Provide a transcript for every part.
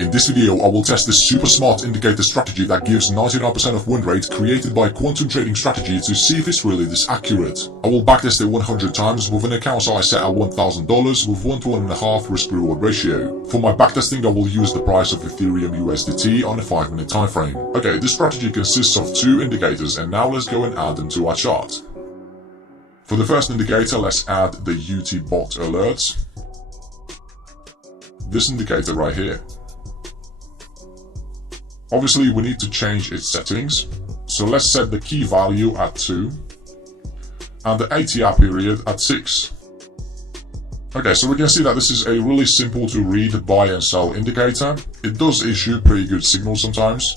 In this video, I will test this super smart indicator strategy that gives 99% of win rate created by quantum trading strategy to see if it's really this accurate. I will backtest it 100 times with an account size set at $1,000 with 1 to 1.5 risk-reward ratio. For my backtesting, I will use the price of Ethereum USDT on a 5-minute time frame. Okay, this strategy consists of 2 indicators, and now let's go and add them to our chart. For the first indicator, let's add the UT bot alerts. This indicator right here. Obviously, we need to change its settings, so let's set the key value at 2 and the ATR period at 6. Okay, so we can see that this is a really simple to read buy and sell indicator. It does issue pretty good signals sometimes.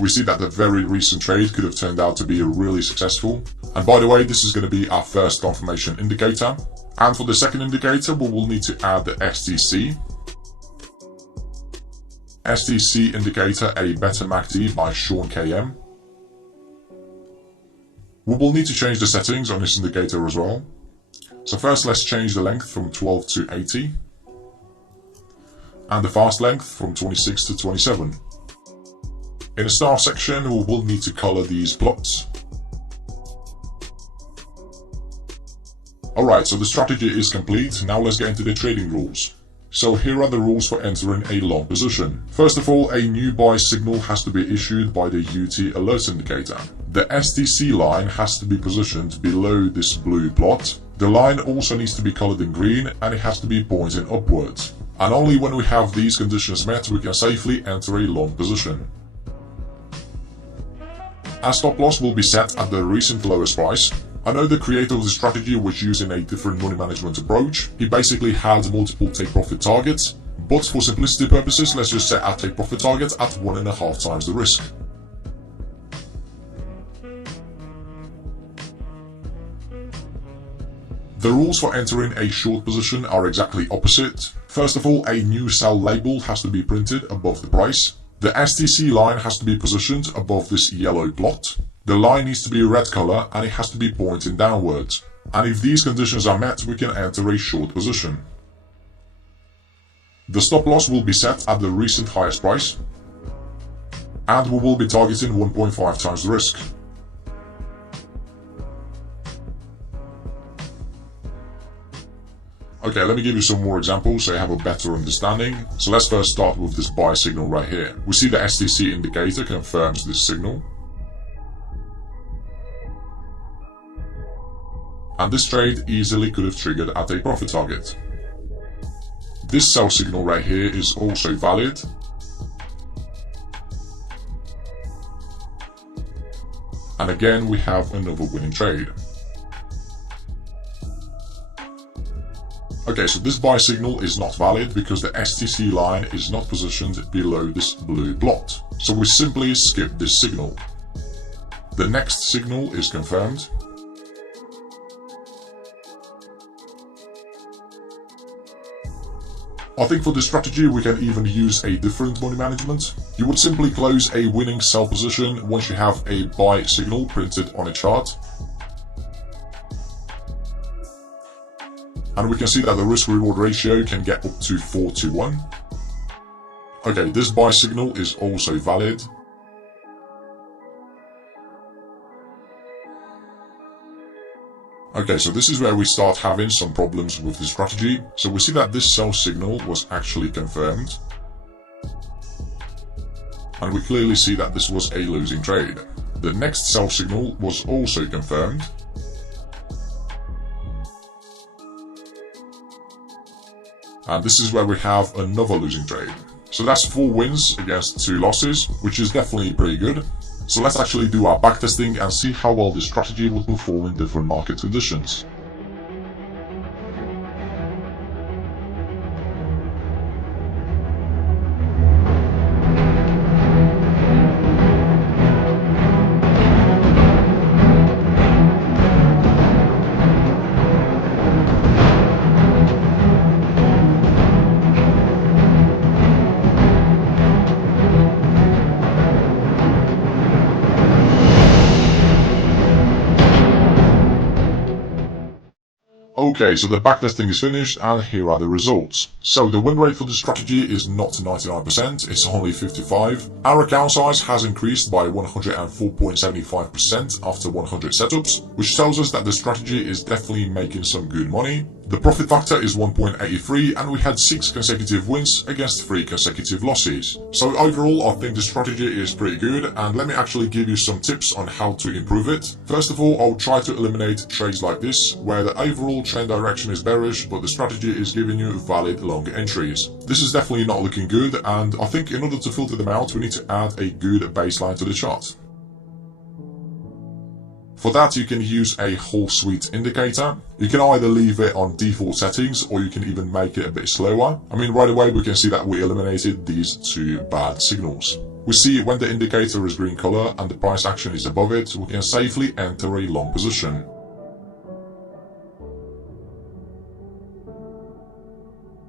We see that the very recent trade could have turned out to be really successful. And by the way, this is going to be our first confirmation indicator. And for the second indicator, we will need to add the STC. STC indicator a better MACD by Sean KM. We will need to change the settings on this indicator as well. So first let's change the length from 12 to 80. And the fast length from 26 to 27. In the star section, we will need to color these plots. Alright, so the strategy is complete. Now let's get into the trading rules. So here are the rules for entering a long position. First of all, a new buy signal has to be issued by the UT alert indicator. The STC line has to be positioned below this blue plot. The line also needs to be colored in green and it has to be pointing upwards. And only when we have these conditions met, we can safely enter a long position. Our stop loss will be set at the recent lowest price. I know the creator of the strategy was using a different money management approach. He basically had multiple take profit targets, but for simplicity purposes, let's just set our take profit target at 1.5 times the risk. The rules for entering a short position are exactly opposite. First of all, a new sell label has to be printed above the price. The STC line has to be positioned above this yellow plot. The line needs to be a red color and it has to be pointing downwards. And if these conditions are met, we can enter a short position. The stop loss will be set at the recent highest price. And we will be targeting 1.5 times the risk. Okay, let me give you some more examples so you have a better understanding. So let's first start with this buy signal right here. We see the STC indicator confirms this signal. And this trade easily could have triggered at a profit target. This sell signal right here is also valid. And again, we have another winning trade. Okay, so this buy signal is not valid because the STC line is not positioned below this blue plot. So we simply skip this signal. The next signal is confirmed. I think for this strategy we can even use a different money management. You would simply close a winning sell position once you have a buy signal printed on a chart. And we can see that the risk-reward ratio can get up to 4 to 1. Okay, this buy signal is also valid. Okay, so this is where we start having some problems with the strategy. So we see that this sell signal was actually confirmed. And we clearly see that this was a losing trade. The next sell signal was also confirmed. And this is where we have another losing trade. So that's 4 wins against 2 losses, which is definitely pretty good. So let's actually do our backtesting and see how well this strategy will perform in different market conditions. Okay, so the backtesting is finished and here are the results. So the win rate for the strategy is not 99%, it's only 55%. Our account size has increased by 104.75% after 100 setups, which tells us that the strategy is definitely making some good money. The profit factor is 1.83 and we had 6 consecutive wins against 3 consecutive losses. So overall I think the strategy is pretty good, and let me actually give you some tips on how to improve it. First of all, I'll try to eliminate trades like this, where the overall trend direction is bearish but the strategy is giving you valid long entries. This is definitely not looking good, and I think in order to filter them out we need to add a good baseline to the chart. For that you can use a whole suite indicator. You can either leave it on default settings or you can even make it a bit slower. I mean, right away we can see that we eliminated these 2 bad signals. We see when the indicator is green color and the price action is above it, we can safely enter a long position.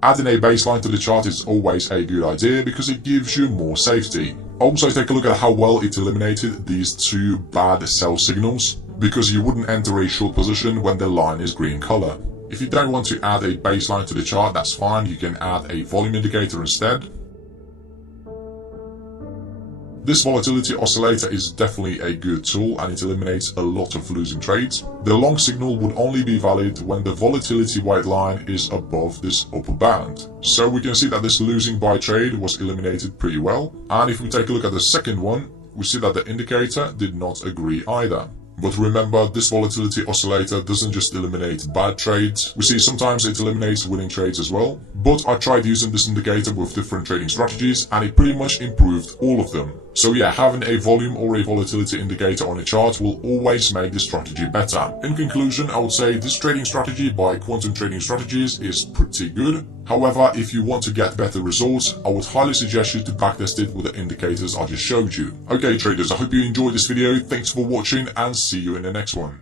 Adding a baseline to the chart is always a good idea because it gives you more safety. Also take a look at how well it eliminated these 2 bad sell signals, because you wouldn't enter a short position when the line is green color. If you don't want to add a baseline to the chart, that's fine, you can add a volume indicator instead. This volatility oscillator is definitely a good tool and it eliminates a lot of losing trades. The long signal would only be valid when the volatility white line is above this upper band. So we can see that this losing buy trade was eliminated pretty well. And if we take a look at the second one, we see that the indicator did not agree either. But remember, this volatility oscillator doesn't just eliminate bad trades. We see sometimes it eliminates winning trades as well. But I tried using this indicator with different trading strategies and it pretty much improved all of them. So yeah, having a volume or a volatility indicator on a chart will always make the strategy better. In conclusion, I would say this trading strategy by Quantum Trading Strategies is pretty good. However, if you want to get better results, I would highly suggest you to backtest it with the indicators I just showed you. Okay traders, I hope you enjoyed this video, thanks for watching and see you in the next one.